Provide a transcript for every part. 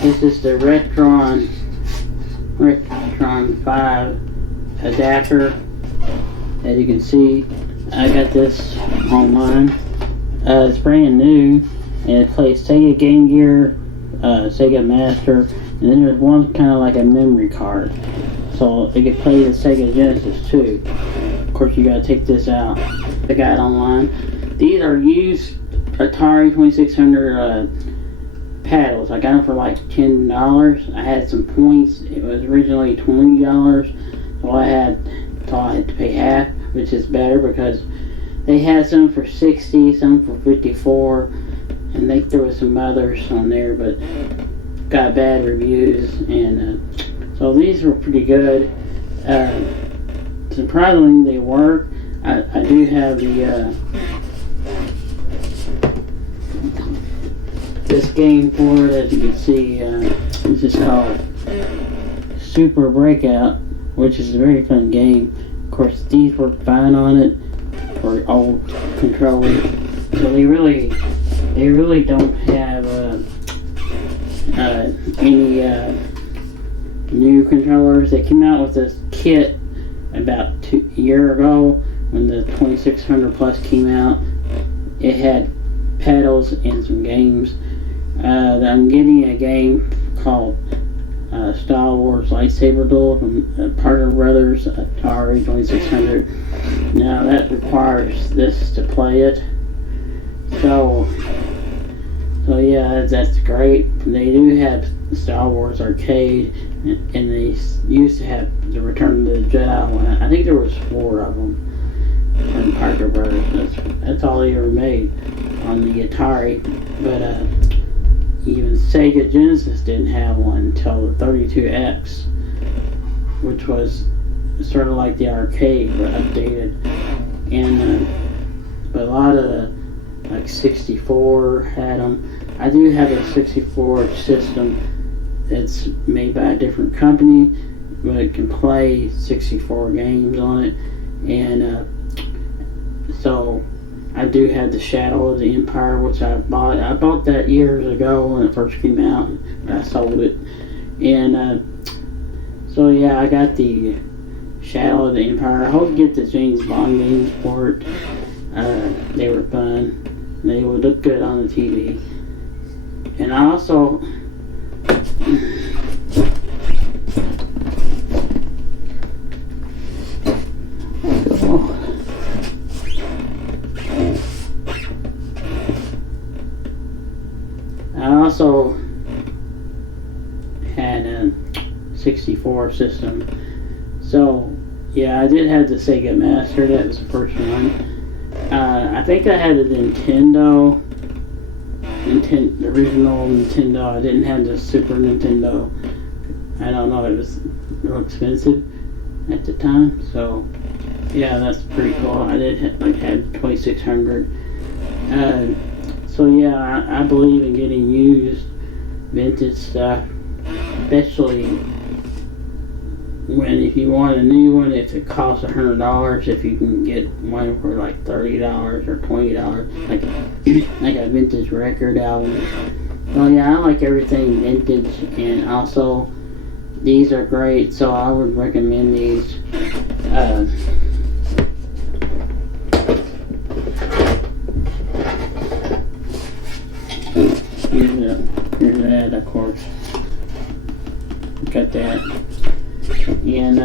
This is the Retron 5 adapter. As you can see, I got this online. It's brand new, and it plays Sega Game Gear, Sega Master, and then there's one kind of like a memory card. So it can play the Sega Genesis too. Of course, you gotta take this out. I got it online. These are used Atari 2600 paddles. I got them for like $10. I had some points. It was originally $20, so I had to pay half, which is better because they had some for $60, some for $54, and I think there was some others on there, but got bad reviews, and so these were pretty good. Surprisingly, they work. I do have the this game for it. As you can see, this is called Super Breakout, which is a very fun game. Of course, these work fine on it for old controllers, so they really don't have any new controllers. They came out with this kit about a year ago when the 2600 Plus came out. It had pedals and some games. I'm getting a game called Star Wars Lightsaber Duel from Parker Brothers Atari 2600. Now that requires this to play it. So yeah, that's great. They do have Star Wars Arcade, and they used to have the Return of the Jedi one. I think there was 4 of them from Parker Brothers. That's all they ever made on the Atari. But even Sega Genesis didn't have one until the 32X, which was sort of like the arcade but updated. And but a lot of the, like 64 had them. I do have a 64 system. It's made by a different company, but it can play 64 games on it. And so I do have the Shadow of the Empire, which I bought. I bought that years ago when it first came out, but I sold it. And so yeah, I got the Shadow of the Empire. I hope to get the James Bond games for it. They were fun. They would look good on the TV. And I also had a 64 system. So yeah, I did have the Sega Master. That was the first one. I think I had the Nintendo, the original Nintendo. I didn't have the Super Nintendo. I don't know, it was real expensive at the time. So yeah, that's pretty cool. I did have 2600. So yeah, I believe in getting used vintage stuff, especially if you want a new one, if it costs $100, if you can get one for like $30 or $20, like a vintage record album. So yeah, I like everything vintage, and also these are great, so I would recommend these. Here's that, of course. Got that. And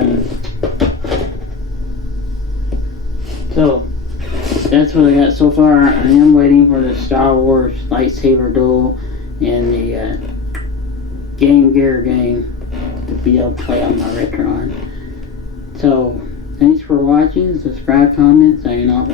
so that's what I got so far. I am waiting for the Star Wars Lightsaber Duel and the Game Gear game to be able to play on my Retron. So thanks for watching. Subscribe, comment, signing off.